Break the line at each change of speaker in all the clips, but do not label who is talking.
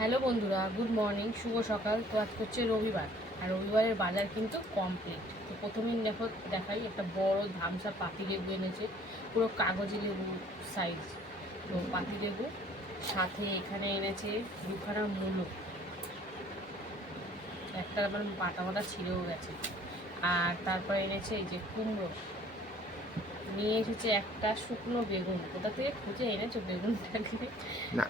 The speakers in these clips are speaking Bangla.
হ্যালো বন্ধুরা, গুড মর্নিং, শুভ সকাল। তো আজ হচ্ছে রবিবার, আর রবিবারের বাজার কিন্তু কমপ্লিট তো প্রথমেই দেখো, দেখাই একটা বড় ধামসা পাতি লেবু এনেছে, পুরো কাগজি লেবু সাইজ তো পাতি লেবু, সাথে এখানে এনেছে দুখানা মূলো। একটা আবার পাতা পাতা ছিঁড়েও গেছে। আর তারপরে এনেছে এই যে কুমড়ো। নিয়ে এসেছে একটা শুকনো বেগুন। কোথা থেকে খুঁজে এনেছো বেগুনটাকে?
না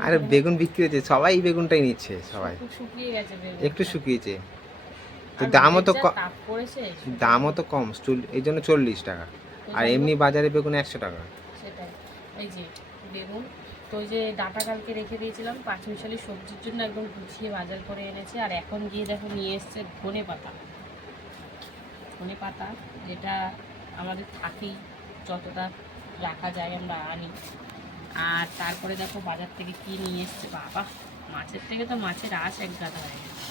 আরে বেগুন বিক্রি হচ্ছে সবাই বেগুনটাই নিচ্ছে সবাই।
শুকিয়ে গেছে বেগুন
একটু শুকিয়েছে। তো দামও তো দামও তো কম চুল- এই জন্য চল্লিশ টাকা। আর এমনি বাজারে বেগুন একশো টাকা।
সেটাই। এই যে বেগুন তো যে ডাটা কালকে রেখে দিয়েছিলাম পাঁচ মিশালি সবজির জন্য একদম গুছিয়ে বাজার করে এনেছে আর এখন গিয়ে দেখো নিয়ে এসছে ধনে পাতা ধনে পাতা যেটা আমাদের থাকেই যতটা রাখা যায় আমরা আনি। আর তারপরে দেখো বাজার থেকে কি নিয়ে এসছে? বাবা, মাছের থেকে তো মাছের আশ এক গাদা হয়ে গেছে।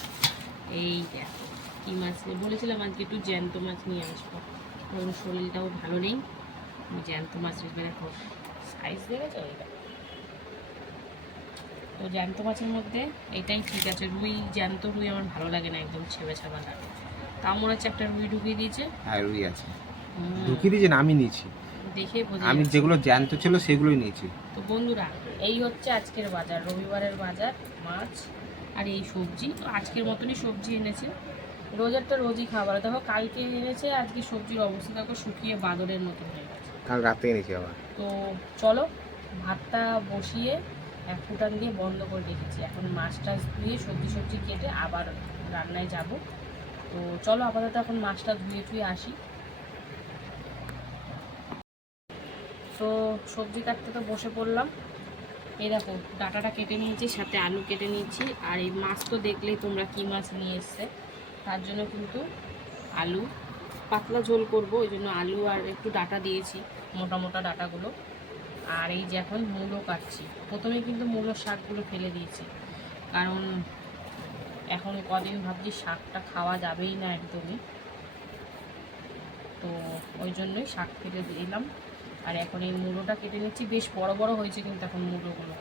এই দেখো, কি মাছ নিয়ে বলেছিলাম আজকে একটু জ্যান্ত মাছ নিয়ে আসব। ওর শরীরটাও ভালো নেই। জ্যান্ত মাছ নিয়ে দেখো সাইজ দেখেছ? এটা তো জ্যান্ত মাছের মধ্যে এটাই ঠিক আছে। রুই, জ্যান্ত রুই আমার ভালো লাগে না একদম ছেবে ছাবা লাগে। তাও মনে হচ্ছে একটা রুই ঢুকিয়ে দিয়েছে।
হ্যাঁ রুই আছে। ঢুকিয়ে দিয়েছে না আমি নিয়েছি।
দেখে
আমি যেগুলো জ্যান্ত ছিল সেগুলোই নিয়েছি।
তো বন্ধুরা এই হচ্ছে আজকের বাজার রবিবারের বাজার মাছ আর এই সবজি। তো আজকের মতনই সবজি এনেছে। রোজারটা রোজই খাবার। দেখো কালকে এনেছে আজকে সবজির অবস্থা দেখো শুকিয়ে বাদরের মতো হয়ে গেছে।
কাল রাত নিয়েছি আবার।
তো চলো ভাতটা বসিয়ে এক ফুটান দিয়ে বন্ধ করে রেখেছি। এখন মাছ টাছ ধুয়ে সবজি সবজি কেটে আবার রান্নায় যাব। তো চলো আপাতত এখন মাছটা ধুয়ে ধুয়ে আসি। তো সবজি কাটতে তো বসে পড়লাম। এই দেখো, ডাটাটা কেটে নিয়েছি, সাথে আলু কেটে নিয়েছি। আর এই মাছ তো দেখলেই তোমরা কি মাছ নিয়ে এসছে। তার জন্য কিন্তু আলু, পাতলা ঝোল করব, ওই জন্য আলু আর একটু ডাটা দিয়েছি, মোটা মোটা ডাটাগুলো। আর এই যে এখন মূলো কাটছি। প্রথমে কিন্তু মূলো শাকগুলো ফেলে দিয়েছি। কারণ এখন কদিন ভাবছি শাকটা খাওয়া যাবেই না একদমই। তো ওই জন্যই শাক ফেলে দিলাম। আর এখন এই মূলোটা কেটে নিচ্ছি। বেশ বড় বড় হয়েছে কিন্তু এখন মূলোগুলো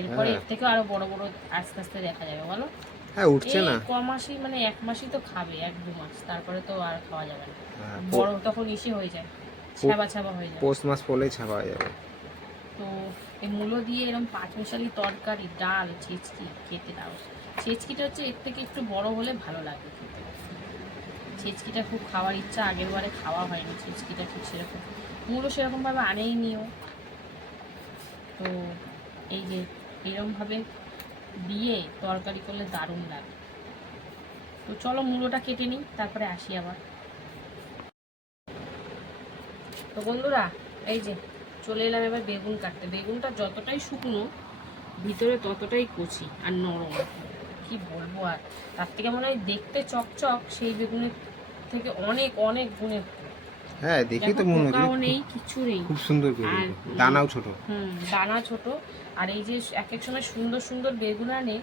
এরপরে এর থেকে আরও বড় বড় আস্তে আস্তে দেখা যাবে বলো?
হ্যাঁ উঠছে না।
ক মাসই মানে এক মাসই তো খাবে এক দু মাস। তারপরে তো আর খাওয়া যাবে না।
হ্যাঁ,
বড় তখন ইসে হয়ে যায় ছাবা ছাবা হয়ে যায়।
পৌষ মাস পড়লেই ছাপা হয়ে যাবে।
তো এই মূলো দিয়ে এরকম পাঁচ মিশালি তরকারি ডাল ছেচকি খেতে দাও। ছেচকিটা হচ্ছে এর থেকে একটু বড় হলে ভালো লাগে খেতে। ছেচকিটা খুব খাওয়ার ইচ্ছা আগের বারে খাওয়া হয়নি। ছেচকিটা ঠিক সেরকম মূলো সেরকমভাবে আনেই নিও। তো এই যে এরকমভাবে দিয়ে তরকারি করলে দারুণ লাগে। তো চলো মূলোটা কেটে নিই, তারপরে আসি আবার। তো বন্ধুরা, এই যে চলে এলাম এবার বেগুন কাটতে। বেগুনটা যতটাই শুকনো, ভিতরে ততটাই কচি আর নরম। কি বলব আর? তার থেকে মনে হয় দেখতে চকচক, সেই বেগুনের থেকে অনেক অনেক গুণে
হ্যাঁ দেখি তো মনে হচ্ছে।
নেই কিছু নেই।
খুব সুন্দর বেগুন দানাও ছোট।
হুম দানা ছোট। আর এই যে এক এক সময় সুন্দর সুন্দর বেগুন আনে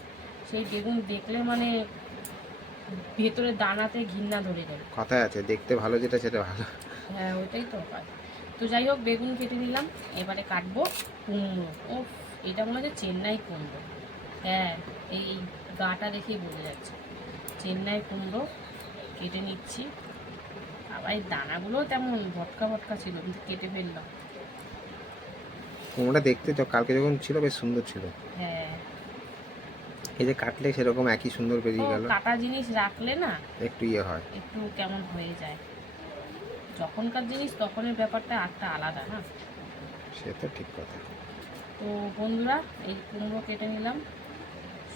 সেই বেগুন দেখলে মানে ভেতরে দানাতে ঘৃণা ধরে যায়।
কথায় আছে দেখতে ভালো যেটা সেটা ভালো।
হ্যাঁ ওইটাই তো ব্যাপার তো যাই হোক বেগুন কেটে নিলাম এবারে কাটবো কুমড়ো। ও এটা মনে হচ্ছে চেন্নাই কুমড়ো। হ্যাঁ এই গাটা দেখেই বোঝা যাচ্ছে। চেন্নাই কুমড়ো কেটে নিচ্ছি। আবার এই দানাগুলোও তেমন ভটকা ভটকা ছিল কিন্তু কেটে ফেললাম
কুমড়োটা দেখতে তো কালকে যখন ছিল বেশ সুন্দর ছিল।
হ্যাঁ।
এই যে কাটলে সেরকম একই সুন্দর বেরিয়ে গেল।
কাটা জিনিস রাখলে না
একটু ইয়ে হয়।
একটু কেমন হয়ে যায়। যখনকার জিনিস তখনের ব্যাপারটা একটা আলাদা না?
সে তো ঠিক কথা।
তো বন্ধুরা এই কুমড়ো কেটে নিলাম।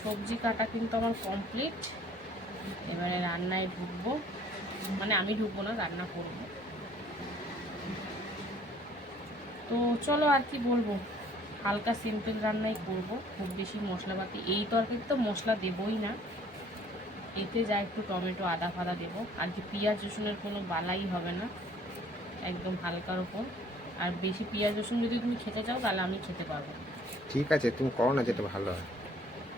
সবজি কাটা কিন্তু আমার কমপ্লিট এবারে রান্নায় ঢুকবো। মানে আমি ঢুকবো না রান্না করব। তো চলো আর কি বলব হালকা সিম্পল রান্নাই করব খুব বেশি মশলাপাতি এই তরকারি তো মশলা দেবই না এতে যা একটু টমেটো আদা ফাদা দেবো। আর কি পেঁয়াজ রসুনের কোনো বালাই হবে না একদম হালকার ওপর। আর বেশি পেঁয়াজ রসুন যদি তুমি খেতে চাও তাহলে আমি খেতে পারব।
ঠিক আছে তুমি করো না যেটা ভালো হয়।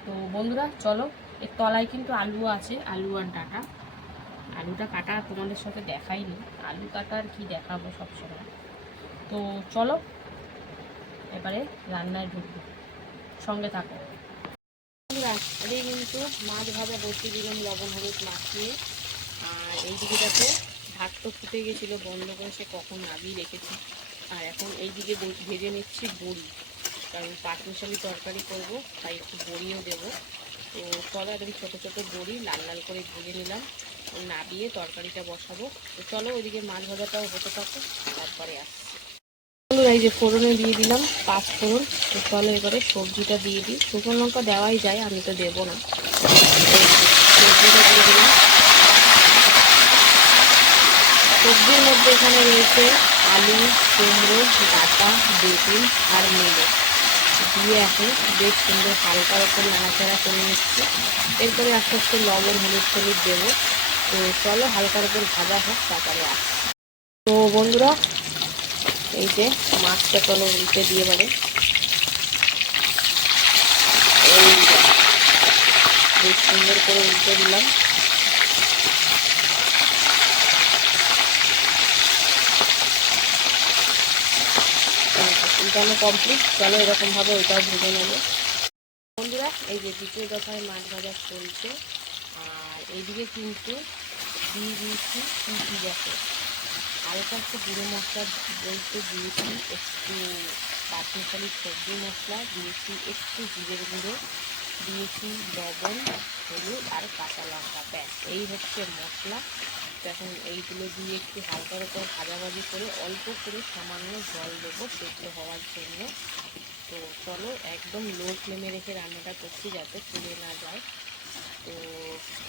তো বন্ধুরা চলো এর তলায় কিন্তু আলু আছে আলু আর ডাটা। আলুটা কাটা তোমাদের সাথে দেখাইনি। আলু কাটার কি দেখাবো সবসময়। তো চলো, এবারে রান্নায় ঢুকবো। সঙ্গে থাকো। এদিকে কিন্তু মাছ ভাজা বসিয়ে দিলাম, লবণ, হলুদ মাখিয়ে। আর এইদিকে দেখো, ভাত তো ফুটে গেছিল, বন্ধ করে সে কখন নামিয়ে রেখেছি। আর এখন এইদিকে ব- ভেজে নিচ্ছি বড়ি। কারণ পাঁচমিশালি তরকারি করব, তাই একটু বড়িও দেবো। তো চলো একদম ছোটো ছোটো বড়ি লাল লাল করে ভেজে নিলাম। নাবিয়ে তরকারিটা বসাবো। তো চলো ওইদিকে মাছ ভাজাটাও হতে থাকো তারপরে আসছি। এই যে ফোড়নে দিয়ে দিলাম, পাঁচ ফোড়ন। তো চলো এবারে সবজিটা দিয়ে দিই। শুকনো লঙ্কা দেওয়াই যায়, আমি তো দেবো না। সবজিটা দিয়ে দিলাম। সবজির মধ্যে এখানে রয়েছে আলু, কুমড়ো ডাটা বেগুন আর মেলে দিয়ে এখন বেশ সুন্দর হালকার ওপর নাড়াচাড়া করে নিচ্ছি। এরপরে আস্তে আস্তে লবণ, হলুদ হলুদ দেবো। তো চলো হালকার ওপর ভাজা হোক, তারপরে আসছি। তো বন্ধুরা, এই যে মাছটা চলো উল্টে দিয়ে পারে বেশ সুন্দর করে উল্টে দিলাম। উল্টানো কমপ্লিট চলো এরকমভাবে ওইটাও ভেজে নেব। বন্ধুরা, এই যে দ্বিতীয় দফায় মাছ ভাজা চলছে, আর এইদিকে কিন্তু দিয়ে দিয়েছি কুচি গেছে। হালকা গুঁড়ো মশলা বলতে দিয়েছি, একটু পাঁচমিশালি সবজি মশলা, দিয়েছি একটু জিরের গুঁড়ো, দিয়েছি লবণ, হলুদ আর কাঁচা লঙ্কা। ব্যাস, এই হচ্ছে মশলা। তো এখন এইগুলো দিয়ে একটু হালকার উপর ভাজাভাজি করে অল্প করে সামান্য জল দেবো সেদ্ধ হওয়ার জন্য। তো চলো একদম লো ফ্লেমে রেখে রান্নাটা করছি যাতে পুড়ে না যায়। তো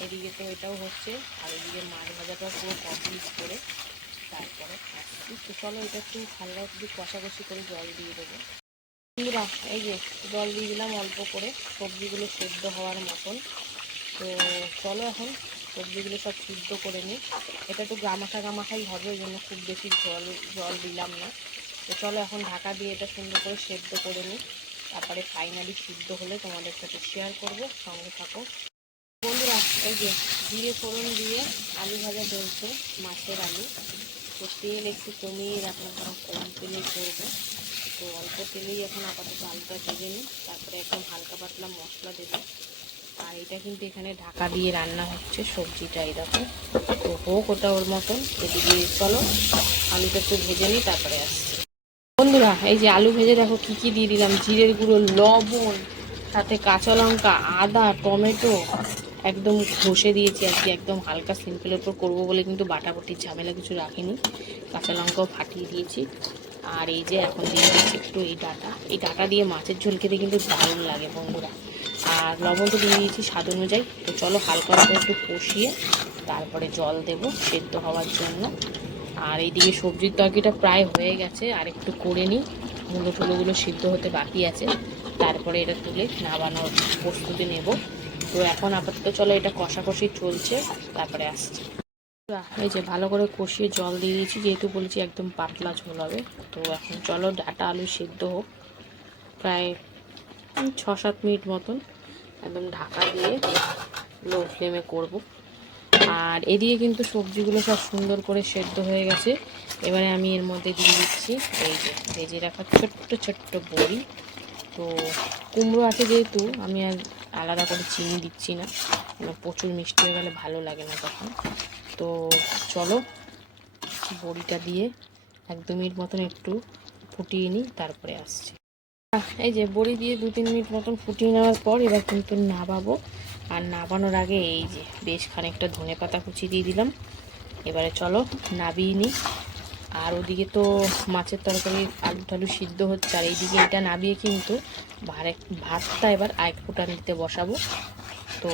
এদিকে তো এটাও হচ্ছে, আর এদিকে মাছ ভাজাটা পুরো কমপ্লিট করে তারপরে তো চলো এটা একটু হালকা একটু কষাকষি করে জল দিয়ে দেবো। বন্ধুরা এই যে জল দিয়ে দিলাম অল্প করে, সবজিগুলো সেদ্ধ হওয়ার মতন। তো চলো এখন সবজিগুলো সব সিদ্ধ করে নিই। এটা একটু গামাখা গামাখাই হবে, ওই জন্য খুব বেশি জল জল দিলাম না। তো চলো এখন ঢাকা দিয়ে এটা সুন্দর করে সেদ্ধ করে নিই। তারপরে ফাইনালি সিদ্ধ হলে তোমাদের সাথে শেয়ার করব, সঙ্গে থাকো। বন্ধুরা, এই যে জিরে ফোড়ন দিয়ে আলু ভাজা চলছে মাছের আলু। তো তেল একটু কমিয়ে রাখলাম কারণ কম তেলেই করব। তো অল্প তেলেই এখন আপাতত আলুটা ভেজে নিই। তারপরে একদম হালকা পাতলা মশলা দেবো। আর এটা কিন্তু এখানে ঢাকা দিয়ে রান্না হচ্ছে সবজিটা দেখো তো হোক ওটা ওর মতন, এদিকে চলো, আলুটা একটু ভেজে নিই, তারপরে আসছি। বন্ধুরা, এই যে আলু ভেজে দেখো কি কি দিয়ে দিলাম, জিরের গুঁড়ো, লবণ সাথে কাঁচা লঙ্কা, আদা, টমেটো, একদম ঘষে দিয়েছি আর কি, একদম হালকা সিম্পলের উপর করব বলে কিন্তু বাটাবাটির ঝামেলা কিছু রাখিনি। কাঁচা লঙ্কাও ফাটিয়ে দিয়েছি। আর এই যে এখন দিয়ে দিচ্ছি একটু এই ডাটা। এই ডাটা দিয়ে মাছের ঝোল খেতে কিন্তু দারুণ লাগে বন্ধুরা। আর লবণ তো দিয়ে দিয়েছি স্বাদ অনুযায়ী। তো চলো হালকা করে একটু কষিয়ে তারপরে জল দেব সেদ্ধ হওয়ার জন্য। আর এইদিকে সবজির তরকারিটা প্রায় হয়ে গেছে, আর একটু করে নিই। মুলো টুলোগুলো সিদ্ধ হতে বাকি আছে। তারপরে এটা তুলে নাবানোর প্রস্তুতি নেব। তো এখন আপাতত চলো এটা কষাকষি চলছে, তারপরে আসছে। এই যে ভালো করে কষিয়ে জল দিয়ে দিয়েছি, যেহেতু বলেছি একদম পাতলা ঝোল হবে। তো এখন চলো ডাটা আলু সিদ্ধ হোক। প্রায় ছ সাত মিনিট মতন। একদম ঢাকা দিয়ে লো ফ্লেমে করব। আর এদিকে কিন্তু সবজিগুলো সব সুন্দর করে সেদ্ধ হয়ে গেছে। এবারে আমি এর মধ্যে দিয়ে দিচ্ছি এই যে ভেজে রাখা ছোট্ট ছোট্ট বড়ি। তো কুমড়ো আছে যেহেতু, আমি আর আলাদা করে চিনি দিচ্ছি না। মানে প্রচুর মিষ্টি হয়ে গেলে ভালো লাগে না তখন। তো চলো বড়িটা দিয়ে এক দু মিনিট মতন একটু ফুটিয়ে নিই, তারপরে আসছি। এই যে বড়ি দিয়ে দু তিন মিনিট মতন ফুটিয়ে নেওয়ার পর এবার কিন্তু নাবাবো। আর নাবানোর আগে এই যে বেশ খানিকটা ধনে পাতা কুচি দিয়ে দিলাম। এবারে চলো নাবিয়ে নিই। আর ওদিকে তো মাছের তরকারি আলু টালু সিদ্ধ হচ্ছে, আর এইদিকে এটা নাবিয়ে কিন্তু ভাতটা এবার আরেক ফুটা নিতে বসাবো। তো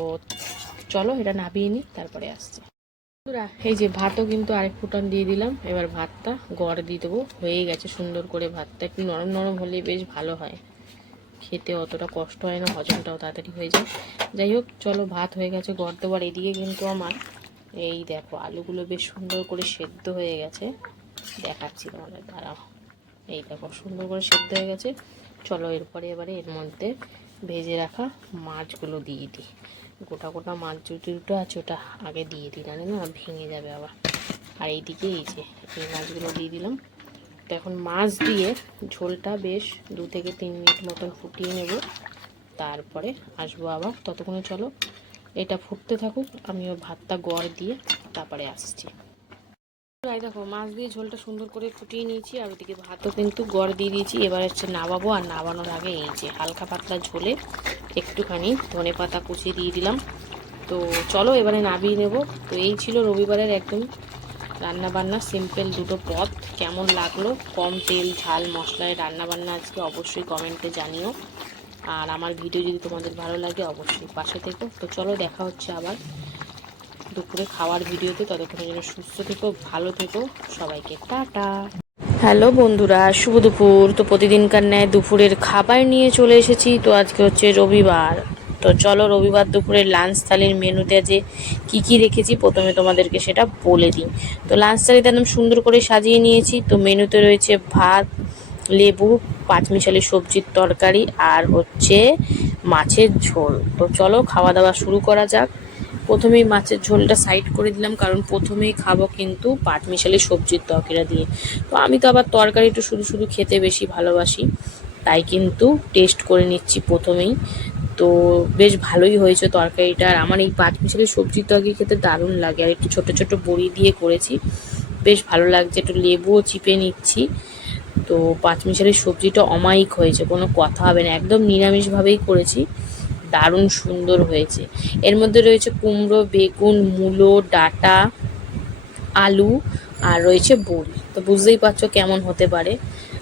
চলো এটা নাবিয়ে নিই, তারপরে আসছে। এই যে ভাতও কিন্তু আরেক ফুটান দিয়ে দিলাম। এবার ভাতটা গড় দিয়ে দেবো। হয়ে গেছে সুন্দর করে ভাতটা। একটু নরম নরম হলে বেশ ভালো হয়। খেতে অতটা কষ্ট হয় না, হজমটাও তাড়াতাড়ি হয়ে যায়। যাই হোক, চলো ভাত হয়ে গেছে গড় দেওয়ার। এদিকে কিন্তু আমার এই দেখো, আলুগুলো বেশ সুন্দর করে সেদ্ধ হয়ে গেছে। দেখাচ্ছি তোমাদের, দাঁড়াও। এই দেখো, সুন্দর করে সেদ্ধ হয়ে গেছে। চলো এরপরে এবারে এর মধ্যে ভেজে রাখা মাছগুলো দিয়ে দিই। গোটা গোটা মাছ দুটো আছে, ওটা আগে দিয়ে দিই জানি না ভেঙে যাবে আবার। আর এইদিকে এই যে, এই মাছগুলো দিয়ে দিলাম। তো এখন মাছ দিয়ে ঝোলটা বেশ দু থেকে তিন মিনিট মতন ফুটিয়ে নেব। তারপরে আসব আবার। ততক্ষণে চলো, এটা ফুটতে থাকুক, আমিও ভাতটা গড় দিয়ে তারপরে আসছি। এই দেখো, মাছ দিয়ে ঝোলটা সুন্দর করে ফুটিয়ে নিয়েছি, আর ওদিকে ভাতও কিন্তু গড় দিয়ে দিয়েছি। এবার হচ্ছে নামাবো, আর নামানোর আগে এই যে হালকা পাতলা ঝোলে একটুখানি ধনে পাতা কুচিয়ে দিয়ে দিলাম। তো চলো, এবারে নামিয়ে নেব। তো এই ছিল রবিবারের একদম রান্না বান্না সিম্পল দুটো পথ কেমন লাগল? কম তেল, ঝাল, মশলায় রান্না বান্না আজকে অবশ্যই কমেন্টে জানিও। আর আমার ভিডিও যদি তোমাদের ভালো লাগে, অবশ্যই পাশে থেকো। তো চলো, দেখা হচ্ছে আবার। দুপুরে খাওয়ার ভিডিওতে ততক্ষণের জন্য সুস্থ থেকো, ভালো থেকো। সবাইকে টাটা। হ্যালো বন্ধুরা, শুভ দুপুর। তো প্রতিদিনকার ন্যায় দুপুরের খাবার নিয়ে চলে এসেছি। তো আজকে হচ্ছে রবিবার। তো চলো রবিবার দুপুরের লাঞ্চ থালির মেনুতে যে কি কি রেখেছি প্রথমে তোমাদেরকে সেটা বলে দিই। তো লাঞ্চ থালিতে একদম সুন্দর করে সাজিয়ে নিয়েছি। তো মেনুতে রয়েছে ভাত, লেবু, পাঁচমিশালি সবজির তরকারি আর হচ্ছে মাছের ঝোল। তো চলো খাওয়া দাওয়া শুরু করা যাক। প্রথমেই মাছের ঝোলটা সাইড করে দিলাম, কারণ প্রথমেই খাব কিন্তু পাঁচমিশালি সবজির তরকারিটা দিয়ে। তো আমি তো আবার তরকারি একটু শুধু শুধু খেতে বেশি ভালোবাসি, তাই কিন্তু টেস্ট করে নিচ্ছি প্রথমেই। তো বেশ ভালোই হয়েছে তরকারিটা, আর আমার এই পাঁচমিশালি সবজির তরকারি খেতে দারুণ লাগে, আর একটু ছোটো ছোটো বড়ি দিয়ে করেছি, বেশ ভালো লাগছে। একটু লেবুও চিপে নিচ্ছি, তো পাঁচমিশালি সবজিটা অমায়িক হয়েছে, কোনো কথা হবে না, একদম নিরামিষভাবেই করেছি। দারুণ সুন্দর হয়েছে। এর মধ্যে রয়েছে কুমড়ো, বেগুন, মূলো, ডাটা, আলু আর রয়েছে বড়ি। তো বুঝতেই পারছ কেমন হতে পারে।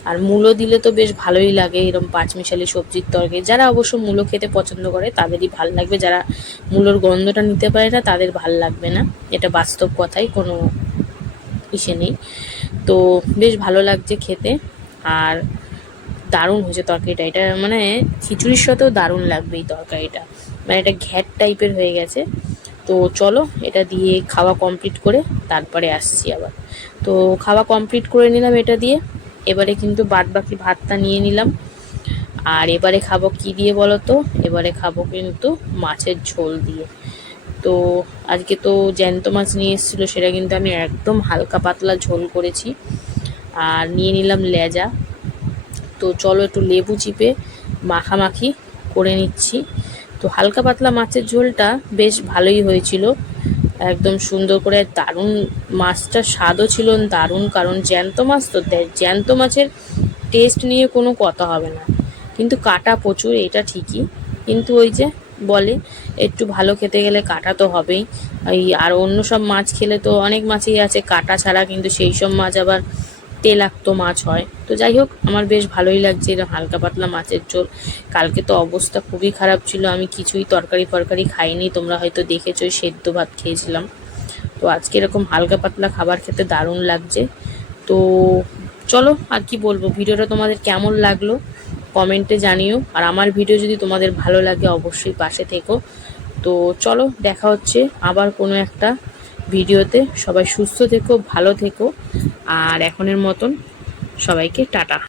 আর মূলো দিলে তো বেশ ভালোই লাগে এরকম পাঁচমিশালি সবজির তরকারি। যারা অবশ্য মূলো খেতে পছন্দ করে, তাদেরই ভালো লাগবে। যারা মূলোর গন্ধটা নিতে পারে না, তাদের ভালো লাগবে না। এটা বাস্তব কথাই, কোনো ইসে নেই। তো বেশ ভালো লাগছে খেতে। আর দারুণ হয়েছে তরকারিটা। এটা মানে খিচুড়ির সাথেও দারুণ লাগবে এই তরকারিটা। মানে এটা ঘ্যাট টাইপের হয়ে গেছে। তো চলো, এটা দিয়ে খাওয়া কমপ্লিট করে তারপরে আসছি আবার। তো খাওয়া কমপ্লিট করে নিলাম এটা দিয়ে। এবারে কিন্তু বাদ বাকি ভাতটা নিয়ে নিলাম। আর এবারে খাব কি দিয়ে বলো তো এবারে খাব কিন্তু মাছের ঝোল দিয়ে। তো আজকে তো জ্যান্ত মাছ নিয়ে এসেছিল, সেটা কিন্তু আমি একদম হালকা পাতলা ঝোল করেছি। আর নিয়ে নিলাম লেজা। তো চলো একটু লেবু চিপে মাখামাখি করে নিচ্ছি। তো হালকা পাতলা মাছের ঝোলটা বেশ ভালোই হয়েছিল। একদম সুন্দর করে দারুণ মাছটার স্বাদও ছিল, দারুণ কারণ জ্যান্ত মাছ তো জ্যান্ত মাছের টেস্ট নিয়ে কোনো কথা হবে না। কিন্তু কাটা প্রচুর, এটা ঠিকই। কিন্তু ওই যে বলে, একটু ভালো খেতে গেলে কাটা তো হবেই। আর অন্য সব মাছ খেলে তো অনেক মাছই আছে, কাটা ছাড়া কিন্তু সেই সব মাছ আবার তেলাক্ত মাছ হয়। তো যাই হোক, আমার বেশ ভালোই লাগছে এরকম হালকা পাতলা মাছের ঝোল। কালকে তো অবস্থা খুবই খারাপ ছিল, আমি কিছুই তরকারি ফরকারি খাইনি, তোমরা হয়তো দেখেছ সেদ্ধ ভাত খেয়েছিলাম। তো আজকে এরকম হালকা পাতলা খাবার খেতে দারুণ লাগছে। তো চলো, আর কি বলব, ভিডিওটা তোমাদের কেমন লাগল কমেন্টে জানিও। আর আমার ভিডিও যদি তোমাদের ভালো লাগে, অবশ্যই পাশে থেকো। তো চলো, দেখা হচ্ছে আবার কোনো একটা ভিডিওতে। সবাই সুস্থ থেকো ভালো থেকো আর এখনের মতন সবাইকে টাটা।